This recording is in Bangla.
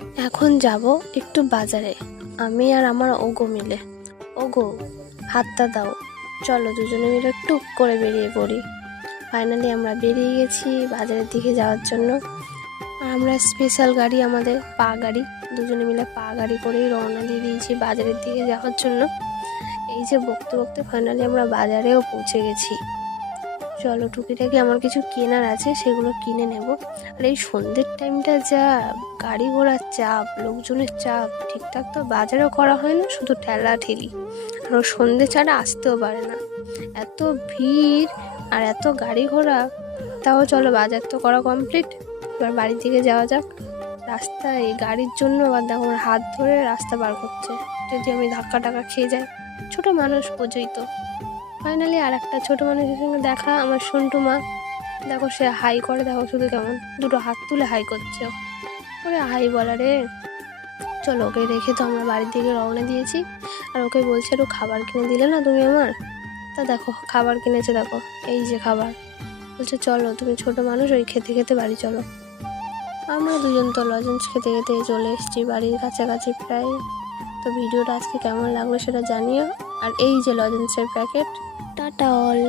এখন যাব একটু বাজারে, আমি আর আমার ওগো মিলে। ওগো, হাতটা দাও, চলো দুজনে মিলে টুক করে বেরিয়ে পড়ি। ফাইনালি আমরা বেরিয়ে গেছি বাজারের দিকে যাওয়ার জন্য। আর আমরা স্পেশাল গাড়ি, আমাদের পা গাড়ি, দুজনে মিলে পা গাড়ি করেই রওনা দিয়ে দিয়েছি বাজারের দিকে যাওয়ার জন্য। এই যে বকতে বকতে ফাইনালি আমরা বাজারেও পৌঁছে গেছি। চলো টুকিটাকি আমার কিছু কেনার আছে, সেগুলো কিনে নেব। আর এই সন্ধ্যের টাইমটা যা গাড়ি ঘোড়ার চাপ, লোকজনের চাপ, ঠিকঠাক তো বাজারও করা হয় না, শুধু ঠেলা ঠেলি। আর ও সন্ধ্যে ছাড়া আসতেও পারে না, এত ভিড় আর এত গাড়ি ঘোড়া। তাও চলো বাজার তো করা কমপ্লিট, এবার বাড়ির দিকে যাওয়া যাক। রাস্তায় গাড়ির জন্য আবার দেখো আমার হাত ধরে রাস্তা পার করছে, যদি আমি ধাক্কা টাক্কা খেয়ে যাই। ছোট মানুষ, বোঝই তো। ফাইনালি আর একটা ছোটো মানুষের সঙ্গে দেখা, আমার সন্টু মা। দেখো সে হাই করে, দেখো শুধু কেমন দুটো হাত তুলে হাই করছে। ওরে হাই বলা রে। চলো ওকে রেখে তো আমরা বাড়ির দিকে রওনা দিয়েছি। আর ওকে বলছে একটু খাবার কিনে দিলে না তুমি আমার। তা দেখো খাবার কিনেছে, দেখো এই যে খাবার। বলছে চলো, তুমি ছোট মানুষ, ওই খেতে খেতে বাড়ি চলো। আমরা দুজন তো লজেন্স খেতে খেতে চলে এসেছি বাড়ির কাছাকাছি প্রায়। তো ভিডিওটা আজকে কেমন লাগলো সেটা জানিও। আর এই যে লজেন্সের প্যাকেট, টাটা অল।